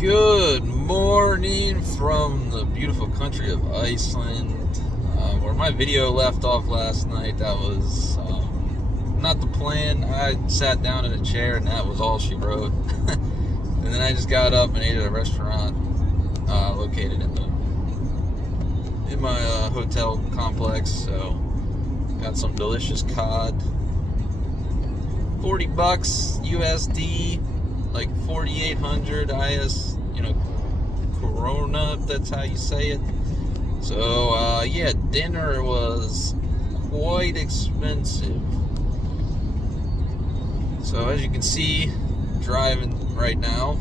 Good morning from the beautiful country of Iceland, where my video left off last night. That was not the plan. I sat down in a chair and that was all she wrote. And then I just got up and ate at a restaurant located in my hotel complex. So got some delicious cod. $40 USD, like 4,800 IS, Corona, if that's how you say it. So, yeah, dinner was quite expensive. So, as you can see, driving right now,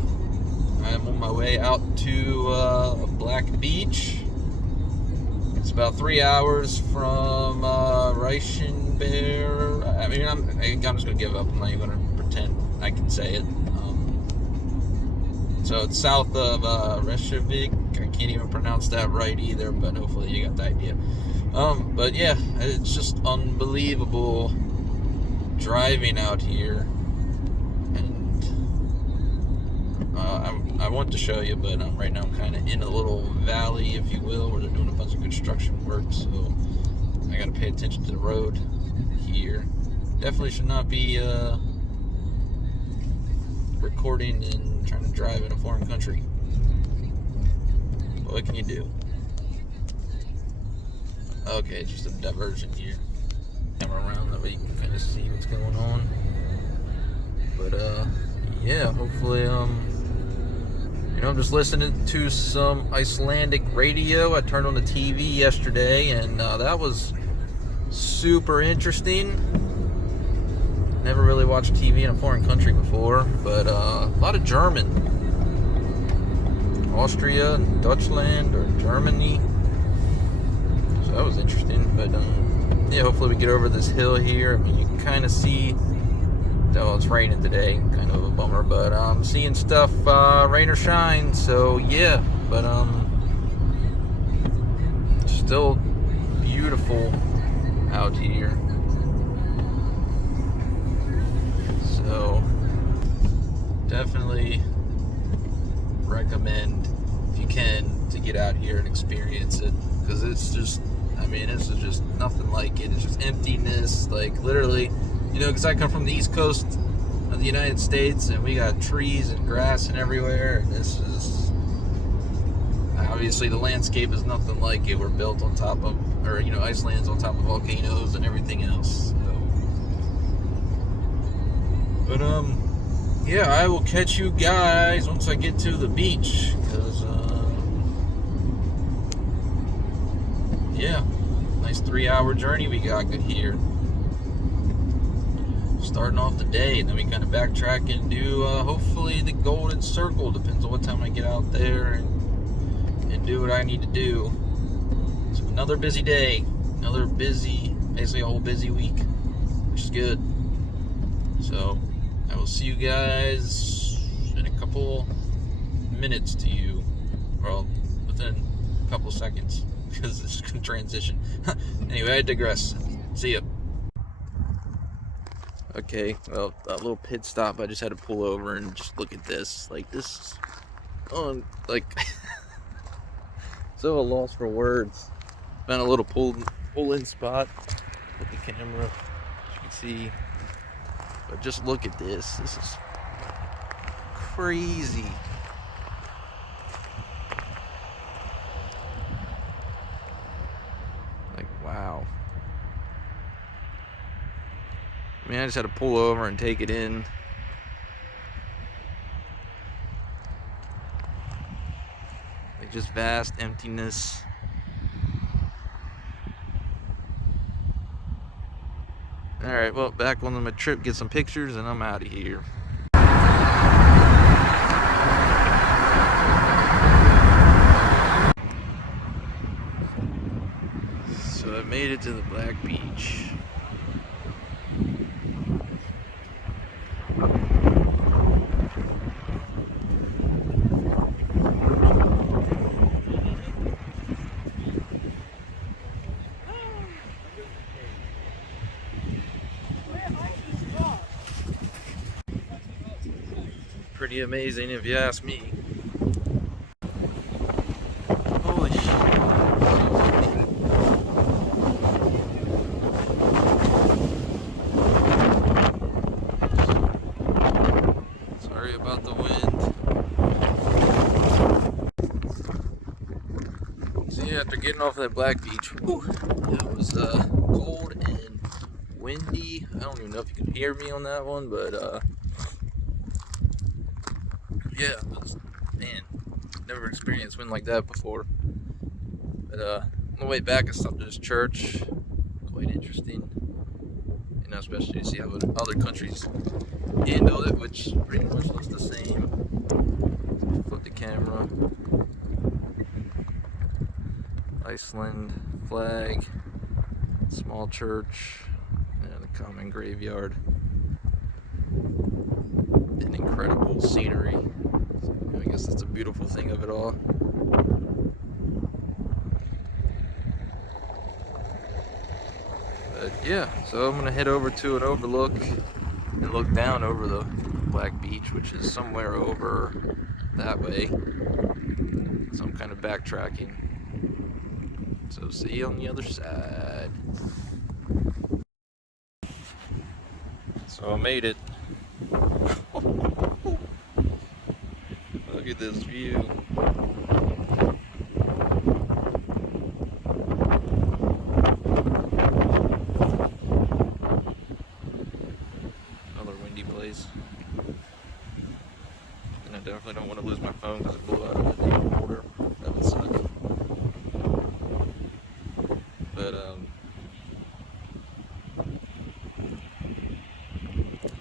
I'm on my way out to Black Beach. It's about 3 hours from Reynisfjara. I mean, I'm just going to give up. I'm not even going to pretend I can say it. So it's south of Reykjavik. I can't even pronounce that right either, but hopefully you got the idea. But yeah, it's just unbelievable driving out here. And I want to show you, but right now I'm kind of in a little valley, if you will, where they're doing a bunch of construction work. So I got to pay attention to the road here. Definitely should not be recording and trying to drive in a foreign country. But what can you do? Okay, just a diversion here. Camera around that way you can kind of see what's going on. But yeah, hopefully I'm just listening to some Icelandic radio. I turned on the TV yesterday and that was super interesting. Never really watched TV in a foreign country before, but a lot of German. Austria and Deutschland, or Germany. So that was interesting, but yeah, hopefully we get over this hill here. I mean, you can kind of see, oh, it's raining today, kind of a bummer, but I'm seeing stuff, rain or shine, so yeah, but still beautiful out here. So definitely recommend, if you can, to get out here and experience it, because it's just, this is just nothing like it. It's just emptiness, like literally, because I come from the East Coast of the United States and we got trees and grass and everywhere, and this is, obviously the landscape is nothing like it. We're built on top of, Iceland's on top of volcanoes and everything else. But yeah, I will catch you guys once I get to the beach, because yeah, nice 3-hour journey we got here. Starting off the day, and then we kind of backtrack and do hopefully the Golden Circle. Depends on what time I get out there and do what I need to do. So another busy day, basically a whole busy week, which is good. So I will see you guys in a couple minutes to you. Well, within a couple seconds, because it's going to transition. Anyway, I digress. See ya. Okay, well, a little pit stop. I just had to pull over and just look at this. Like, this, so a loss for words. Found a little pull-in spot with the camera, as you can see. But just look at this. This is crazy. Like, wow. I just had to pull over and take it in. Like, just vast emptiness. Alright, well, back on my trip, get some pictures, and I'm out of here. So I made it to the Black Beach. Pretty amazing if you ask me. yeah, after getting off that Black Beach, whew, it was cold and windy. I don't even know if you can hear me on that one, but yeah, it was, man, never experienced wind like that before. But on the way back, I stopped at this church. Quite interesting, you know, especially to see how other countries handle it, which pretty much looks the same. Flip the camera. Iceland flag, small church, and a common graveyard. An incredible scenery. I guess that's a beautiful thing of it all. But yeah, so I'm gonna head over to an overlook and look down over the Black Beach, which is somewhere over that way. So I'm kind of backtracking. So see you on the other side. So I made it. Look at this view. Another windy place. And I definitely don't want to lose my phone because it blew out of the deep water. That would suck. But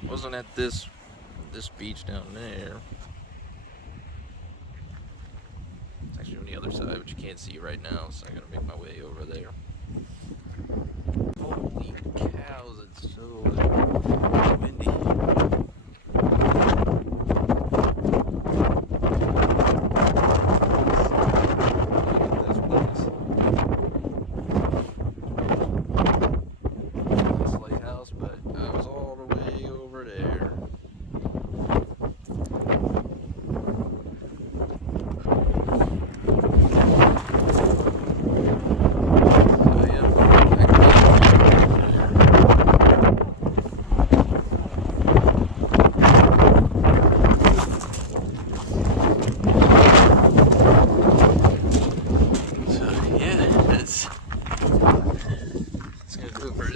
wasn't at this beach down there. It's actually on the other side, which you can't see right now, so I'm gonna make my way over there. Holy cows, it's so windy.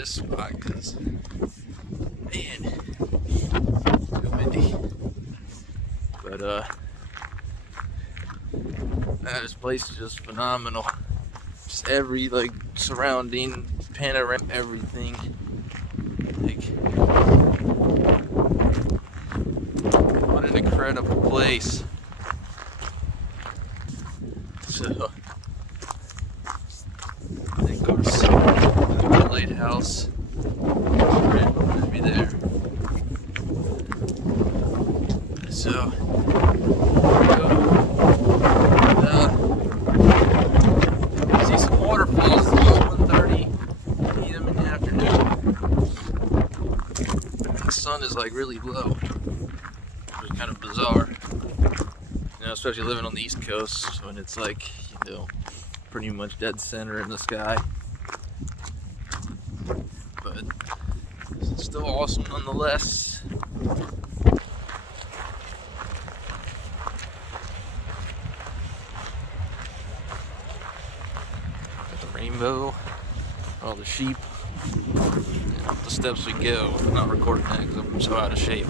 Spot because, man, too windy. But this place is just phenomenal. Just every surrounding panorama, everything. What an incredible place. So I think our lighthouse should be there. So see some waterfalls. It's 1:30 p.m. in the afternoon. The sun is really low, which is kind of bizarre. You know, especially living on the East Coast when it's pretty much dead center in the sky. But it's still awesome nonetheless. Got the rainbow, all the sheep, and up the steps we go. I'm not recording that because I'm so out of shape.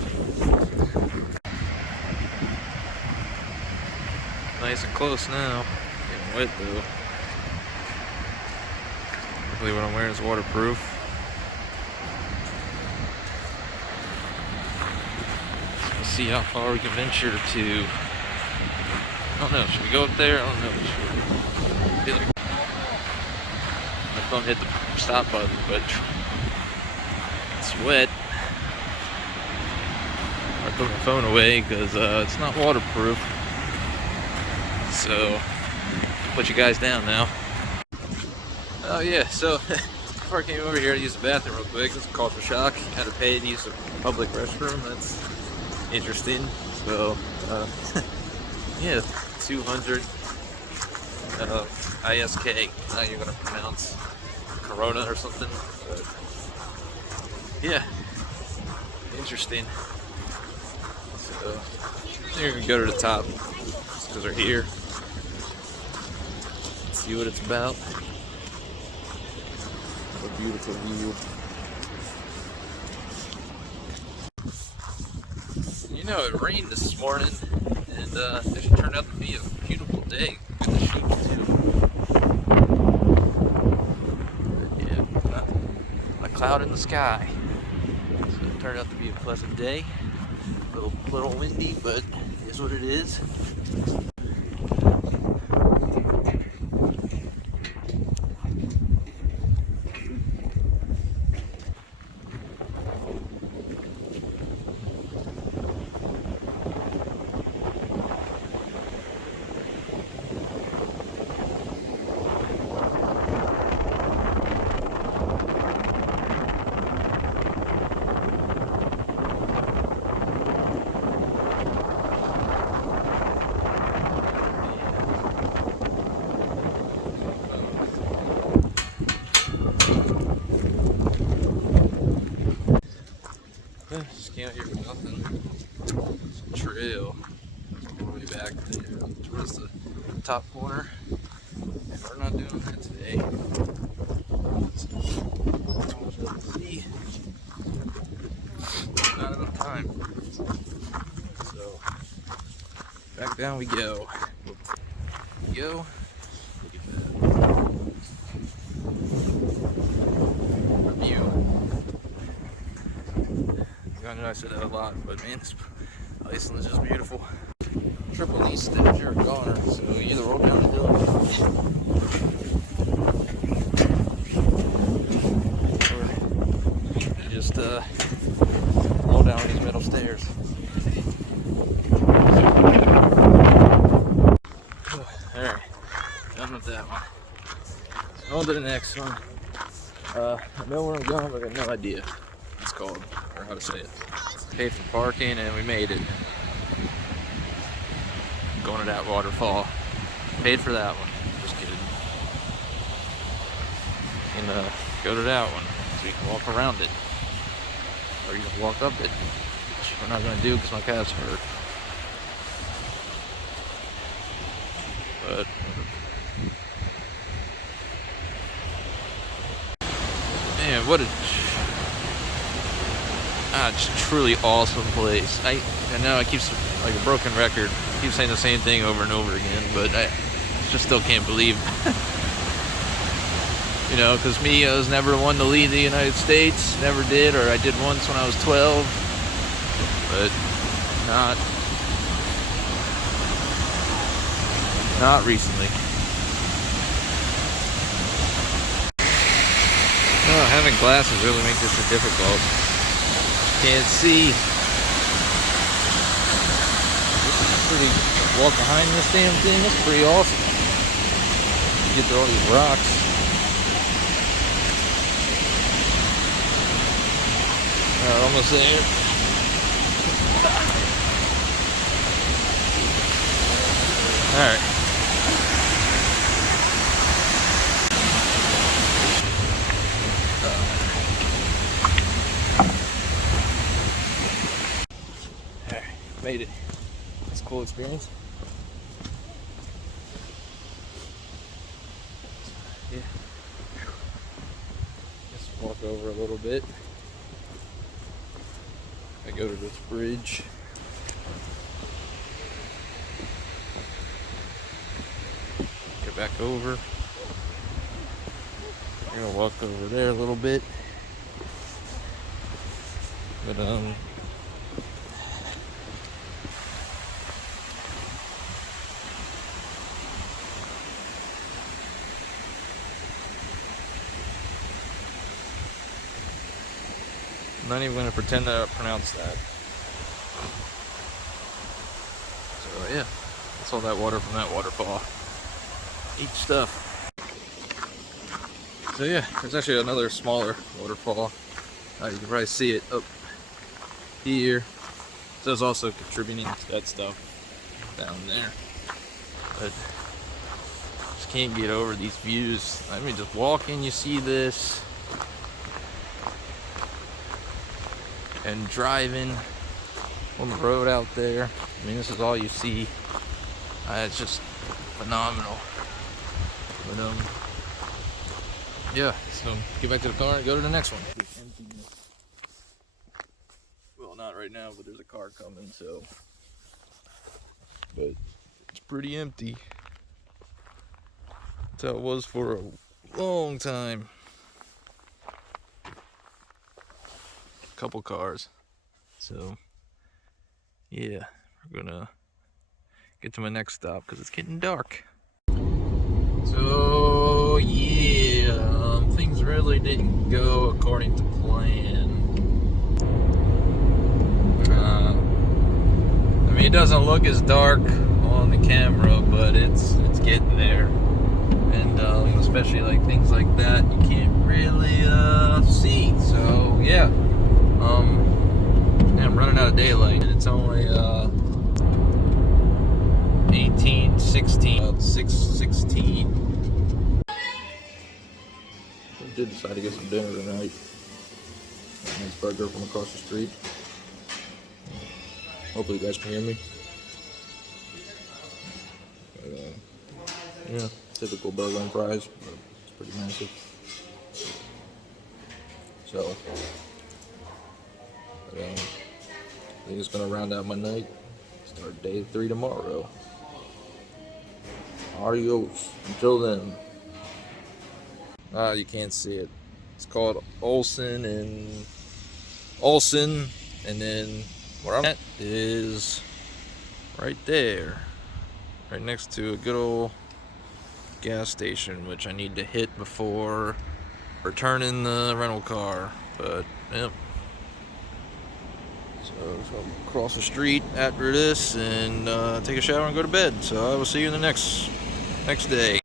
Nice and close now. Getting wet though. Luckily what I'm wearing is waterproof. Let's see how far we can venture to. I don't know, should we go up there? I don't know. My phone hit the stop button, but it's wet. I put my phone away because it's not waterproof. So, I'll put you guys down now. Oh yeah, so before I came over here to use the bathroom real quick, this is culture shock. I had to pay to use the public restroom. That's interesting. So, yeah, 200 ISK. Now you're gonna pronounce Corona or something. But yeah, interesting. So, you're gonna go to the top because we're here. Let's See what it's about. What a beautiful view. You know, it rained this morning, and it turned out to be a beautiful day. Good to shoot too. But yeah, not a cloud in the sky. So it turned out to be a pleasant day. A little windy, but it is what it is. Just came out here for nothing. It's a trail all the way back there towards the top corner. And we're not doing that today. See, not enough time. So back down we go. Look at that. View. I know I said that a lot, but man, Iceland is just beautiful. Triple knee steps, you're a goner, so you either roll down the hill or you just roll down these middle stairs. Alright, done with that one. So on to the next one. I know where I'm going, but I got no idea what it's called, or how to say it. Paid for parking and we made it. Going to that waterfall. Paid for that one. Just kidding. And go to that one so you can walk around it. Or you can walk up it. Which we're not going to do because my calves hurt. But man, what a it's a truly awesome place. I know I keep like a broken record. I keep saying the same thing over and over again, but I just still can't believe. You know, because me, I was never one to leave the United States. Never did, or I did once when I was 12, but not recently. Oh, having glasses really makes this difficult. Can't see. This is pretty. Walk behind this damn thing. That's pretty awesome. You get through all these rocks. Almost there. All right. Made it. It's a cool experience. Yeah. Just walk over a little bit. I go to this bridge. Get back over. I'm gonna walk over there a little bit. But I'm not even going to pretend to pronounce that. So yeah, that's all that water from that waterfall. Neat stuff. So yeah, there's actually another smaller waterfall. You can probably see it up here. So it's also contributing to that stuff down there. But just can't get over these views. I mean, just walking, you see this. And driving on the road out there, I mean, this is all you see. It's just phenomenal. But yeah, so get back to the car and go to the next one. Well, not right now, but there's a car coming, so. But it's pretty empty. That's how it was for a long time. Couple cars. So, yeah, we're gonna get to my next stop because it's getting dark. So, yeah, things really didn't go according to plan. I mean, it doesn't look as dark on the camera, but it's getting there. And especially like things like that, you can't really see. So, yeah. I'm running out of daylight, and it's only 18:16, about 6:16. I did decide to get some dinner tonight. Nice burger from across the street. Hopefully you guys can hear me. But, yeah, typical burger and fries, but it's pretty massive. So, I think it's gonna round out my night. Start day 3 tomorrow. Adios. Until then. You can't see it. It's called Olsen, and then where I'm at is right there, right next to a good old gas station, which I need to hit before returning the rental car. But yep. So I'll cross the street after this and take a shower and go to bed. So I will see you in the next day.